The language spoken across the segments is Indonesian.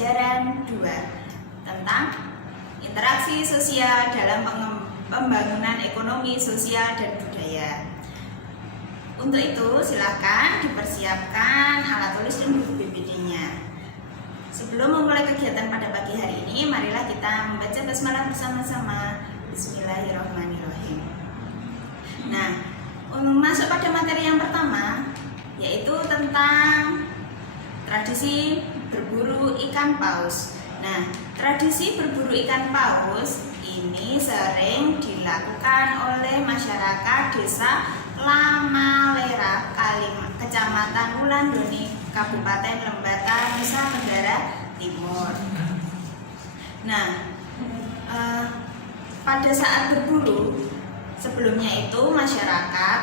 pembelajaran 2 tentang interaksi sosial dalam pembangunan ekonomi, sosial, dan budaya. Untuk itu, silakan dipersiapkan alat tulis dan buku PPD-nya. Sebelum memulai kegiatan pada pagi hari ini, marilah kita membaca basmalah bersama-sama. Bismillahirrahmanirrahim. Nah, masuk pada materi yang pertama, yaitu tentang tradisi berburu ikan paus. Nah, tradisi berburu ikan paus ini sering dilakukan oleh masyarakat desa Lamalera, Kecamatan Wulandoni, Kabupaten Lembata, Nusa Tenggara Timur. Nah, pada saat berburu, sebelumnya itu masyarakat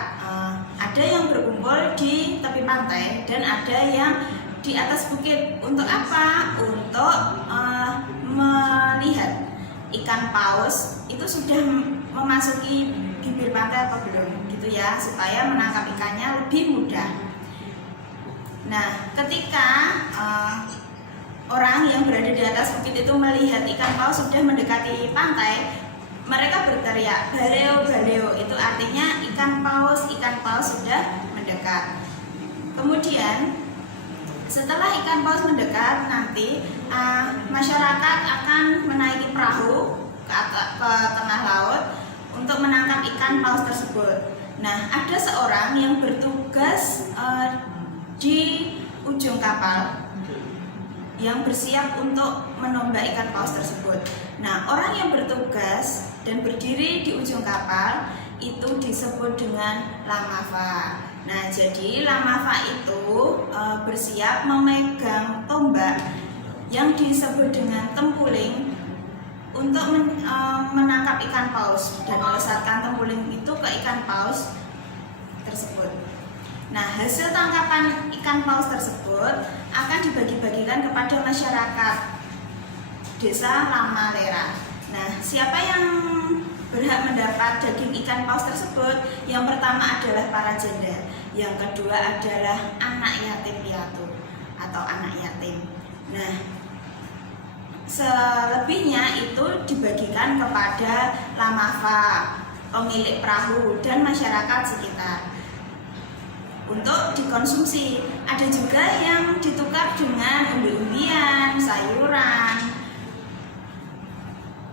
ada yang berkumpul di tepi pantai dan ada yang di atas bukit. Untuk apa? Untuk melihat ikan paus itu sudah memasuki bibir pantai atau belum, gitu ya, supaya menangkap ikannya lebih mudah. Nah, ketika orang yang berada di atas bukit itu melihat ikan paus sudah mendekati pantai, mereka berteriak baleo baleo, itu artinya ikan paus sudah mendekat. Kemudian setelah ikan paus mendekat, nanti masyarakat akan menaiki perahu ke tengah laut untuk menangkap ikan paus tersebut. Nah, ada seorang yang bertugas di ujung kapal yang bersiap untuk menombak ikan paus tersebut. Nah, orang yang bertugas dan berdiri di ujung kapal itu disebut dengan lamafa. Nah, jadi lamafa itu bersiap memegang tombak yang disebut dengan tempuling untuk menangkap ikan paus dan melesatkan tempuling itu ke ikan paus tersebut. Nah, hasil tangkapan ikan paus tersebut akan dibagi-bagikan kepada masyarakat desa Lamalera. Nah, siapa yang berhak mendapat daging ikan paus tersebut? Yang pertama adalah para janda, yang kedua adalah anak yatim piatu atau anak yatim. Nah, selebihnya itu dibagikan kepada lamafa, pemilik perahu, dan masyarakat sekitar untuk dikonsumsi. Ada juga yang ditukar dengan umbi-umbian, sayuran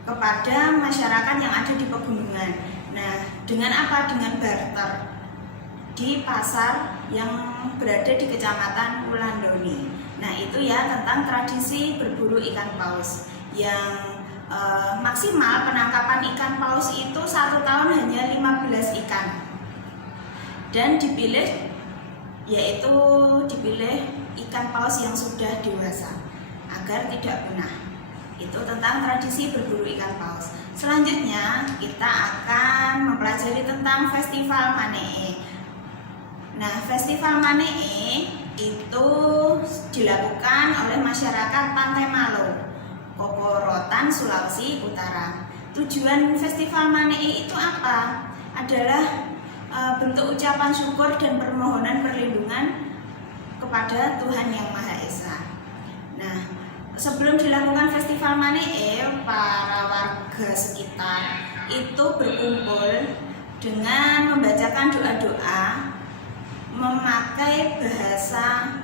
kepada masyarakat yang ada di pegunungan. Nah, dengan apa? Dengan barter di pasar yang berada di Kecamatan Wulandoni. Nah, itu ya tentang tradisi berburu ikan paus. Yang maksimal penangkapan ikan paus itu 1 tahun hanya 15 ikan. Dan dipilih ikan paus yang sudah dewasa agar tidak punah. Itu tentang tradisi berburu ikan paus. Selanjutnya kita akan mempelajari tentang Festival Manee. Nah, Festival Manee itu dilakukan oleh masyarakat Pantai Malo, Kokorotan, Sulawesi Utara. Tujuan Festival Manee itu apa? Adalah bentuk ucapan syukur dan permohonan perlindungan kepada Tuhan Yang Maha Esa. Nah, sebelum dilakukan Festival Manee, para warga sekitar itu berkumpul dengan membacakan doa-doa memakai bahasa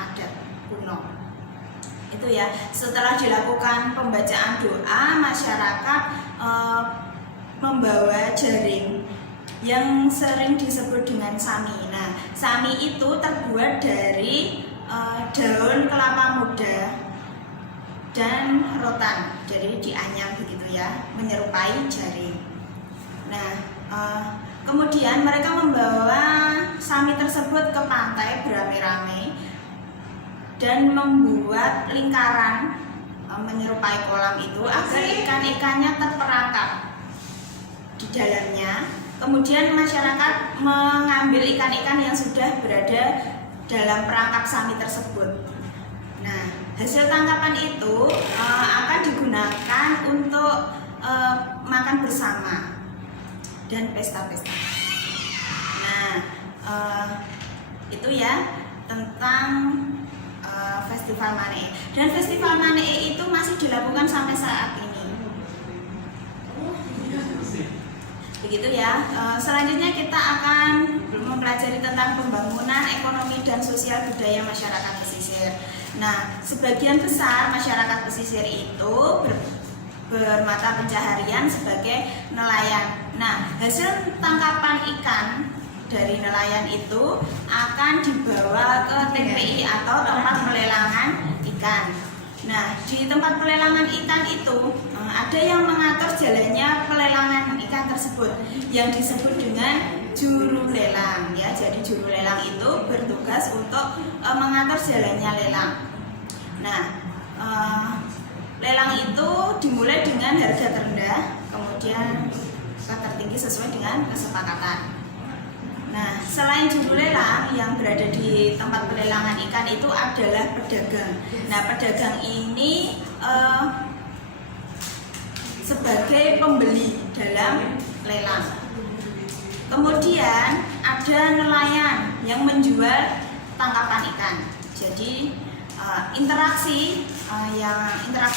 adat kuno. Itu ya, setelah dilakukan pembacaan doa, masyarakat membawa jaring yang sering disebut dengan sami. Nah, sami itu terbuat dari daun kelapa muda dan rotan, jadi dianyam begitu ya, menyerupai jaring. Nah, kemudian mereka membawa sami tersebut ke pantai beramai-ramai dan membuat lingkaran menyerupai kolam itu agar ikan-ikannya terperangkap di dalamnya. Kemudian masyarakat mengambil ikan-ikan yang sudah berada dalam perangkap sami tersebut. Nah, hasil tangkapan itu akan digunakan untuk makan bersama dan pesta-pesta. Nah, itu ya tentang festival Festival Manee. Dan Festival Manee itu masih dilakukan sampai saat ini. Begitu ya. Selanjutnya kita akan mempelajari tentang pembangunan ekonomi dan sosial budaya masyarakat pesisir. Nah, sebagian besar masyarakat pesisir itu bermata pencaharian sebagai nelayan. Nah, hasil tangkapan ikan dari nelayan itu akan dibawa ke TPI atau tempat pelelangan ikan. Nah, di tempat pelelangan ikan itu ada yang mengatur jalannya pelelangan ikan tersebut yang disebut dengan juru lelang ya. Jadi juru lelang itu bertugas untuk mengatur jalannya lelang. Nah, lelang itu dimulai dengan harga terendah, kemudian tertinggi sesuai dengan kesepakatan. Nah, selain juru lelang yang berada di tempat pelelangan ikan itu adalah pedagang. Nah, pedagang ini sebagai pembeli dalam lelang. Kemudian ada nelayan yang menjual tangkapan ikan. Jadi interaksi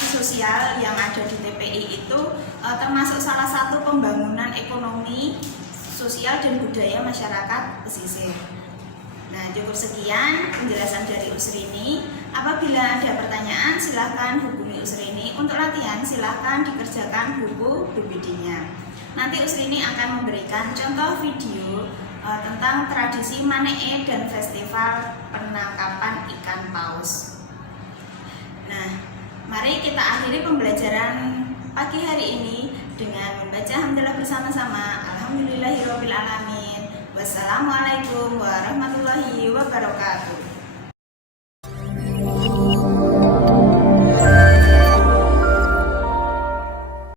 sosial yang ada di TPI itu termasuk salah satu pembangunan ekonomi, sosial dan budaya masyarakat pesisir. Nah, cukup sekian penjelasan dari Usrini. Apabila ada pertanyaan, silahkan hubungi Usrini. Untuk latihan, silahkan dikerjakan buku BPD-nya. Nanti Usrini akan memberikan contoh video tentang tradisi Manee dan festival penangkapan ikan paus. Nah, mari kita akhiri pembelajaran pagi hari ini dengan membaca hamdalah bersama-sama. Alhamdulillahirobbilalamin. Wassalamualaikum warahmatullahi wabarakatuh.